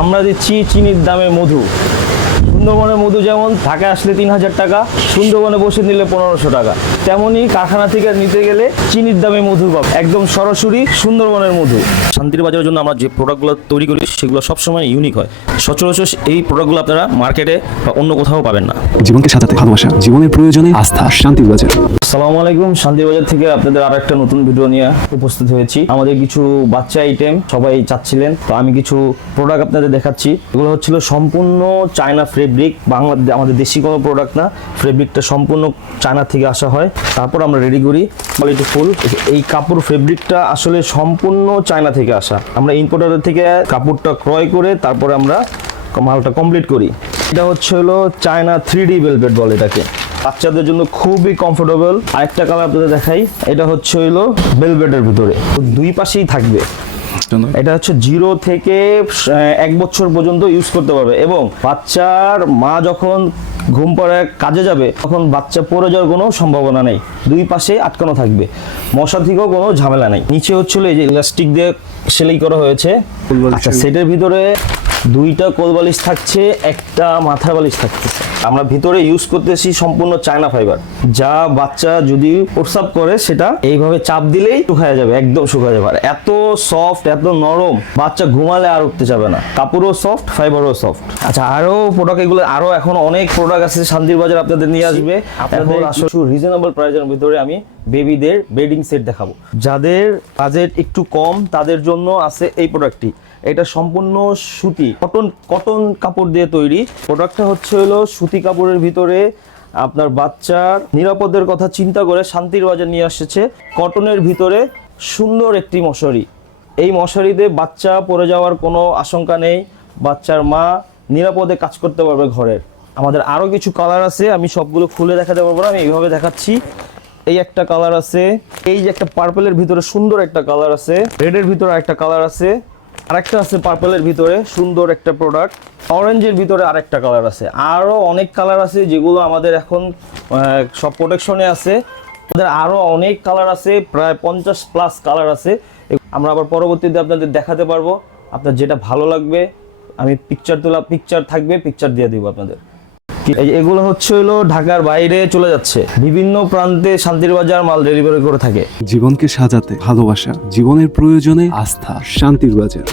আমরা দিচ্ছি চিনির দামে মধু। সুন্দরবনের মধু যেমন ঢাকায় আসলে 3000 টাকা, সুন্দরবনে বসে নিলে 1500 টাকা, তেমনই কারখানা থেকে নিতে গেলে চিনির দামে মধু পাবে, একদম সরাসরি সুন্দরবনের মধু। শান্তির বাজারের জন্য আমরা যে প্রোডাক্টগুলো তৈরি করি সেগুলো সবসময় ইউনিক হয়। সচরাচর এই প্রোডাক্টগুলো আপনারা মার্কেটে বা অন্য কোথাও পাবেন না। জীবনকে সাজাতে ভালোবাসা, জীবনের প্রয়োজনে আস্থা, শান্তির বাজার। আসসালামু আলাইকুম, শান্তির বাজার থেকে আপনাদের আর একটা নতুন ভিডিও নিয়ে উপস্থিত হয়েছি। আমাদের কিছু বাচ্চা আইটেম সবাই চাচ্ছিলেন, তো আমি কিছু প্রোডাক্ট আপনাদের দেখাচ্ছি। এগুলো হচ্ছিল সম্পূর্ণ চায়না ফেব্রিক, আমাদের দেশি কোনো প্রোডাক্ট না। ফেব্রিকটা সম্পূর্ণ চায়না থেকে আসা হয়, তারপর আমরা রেডি করি কোয়ালিটি ফুল। এই কাপড় ফেব্রিকটা আসলে সম্পূর্ণ চায়না থেকে আসা। আমরা ইম্পোর্টারের থেকে কাপড়টা ক্রয় করে তারপরে আমরা মালটা কমপ্লিট করি। এটা হচ্ছে হলো চায়না 3D ভেলভেট বলে এটাকে। বাচ্চাদের জন্য খুবই কমফোর্টেবল। আরেকটা কালার আপনাদের দেখাই, এটা হচ্ছে হলো ভেলভেটের ভিতরে, দুই পাশেই থাকবে। এটা হচ্ছে 0 থেকে 1 বছর পর্যন্ত ইউজ করতে পারবে, এবং বাচ্চার মা যখন ঘুম পড়ে কাজে যাবে তখন বাচ্চা পড়ে যাওয়ার কোনো সম্ভাবনা নেই। দুই পাশে আটকানো থাকবে, মশা থেকেও কোনো ঝামেলা নেই। নিচে হচ্ছিল এই যে ইলাস্টিক দিয়ে সেলাই করা হয়েছে। আচ্ছা, সেটের ভিতরে 2টা কোল বালিশ থাকছে, একটা মাথার বালিশ থাকতেছে। আমরা ভিতরে ইউজ করতেছি সম্পূর্ণ চায়না ফাইবার, যা বাচ্চা যদি প্রস্রাব করে সেটা এইভাবে চাপ দিলেই শুকায় যাবে, একদম শুকায় যাবে। আর এত সফট, এত নরম, বাচ্চা ঘুমালে আর উঠতে যাবে না। কাপড়ও সফট, ফাইবারও সফট। আচ্ছা, আরো প্রোডাক্ট, এগুলো আরো এখন অনেক প্রোডাক্ট আছে শান্তির বাজার আপনাদের নিয়ে আসবে। এখন আসলে রিজনেবল প্রাইসের ভিতরে আমি বেবিদের বেডিং সেট দেখাবো। যাদের বাজেট একটু কম তাদের জন্য আছে এই প্রোডাক্টটি। এটা সম্পূর্ণ সুতি, কটন কাপড় দিয়ে তৈরি। প্রোডাক্টটা হচ্ছে হলো সুতি কাপড়ের ভিতরে আপনার বাচ্চার নিরাপদের কথা চিন্তা করে শান্তির বাজার নিয়ে এসেছে কটনের ভিতরে সুন্দর একটি মশারি। এই মশারিতে বাচ্চা পড়ে যাওয়ার কোনো আশঙ্কা নেই, বাচ্চার মা নিরাপদে কাজ করতে পারবে ঘরের। আমাদের আরও কিছু কালার আছে, আমি সবগুলো খুলে দেখাতে পারবো না, আমি এইভাবে দেখাচ্ছি। এই একটা কালার আছে, এই যে একটা পার্পলের ভিতরে সুন্দর একটা কালার আছে, রেডের ভিতরে একটা কালার আছে, আরেকটা আছে পার্পলের ভিতরে সুন্দর একটা প্রোডাক্ট, অরেঞ্জের ভিতরে আরেকটা কালার আছে। আরও অনেক কালার আছে যেগুলো আমাদের এখন সব প্রোটেকশনে আছে। আমাদের আরও অনেক কালার আছে, প্রায় 50+ কালার আছে। আমরা আবার পরবর্তীতে আপনাদের দেখাতে পারবো। আপনার যেটা ভালো লাগবে, আমি পিকচার থাকবে, পিকচার দিয়ে দিব আপনাদের। এগুলো হচ্ছে হলো ঢাকার বাইরে চলে যাচ্ছে, বিভিন্ন প্রান্তে শান্তির বাজার মাল ডেলিভারি করে থাকে। জীবনকে সাজাতে ভালোবাসা, জীবনের প্রয়োজনে আস্থা, শান্তির বাজার।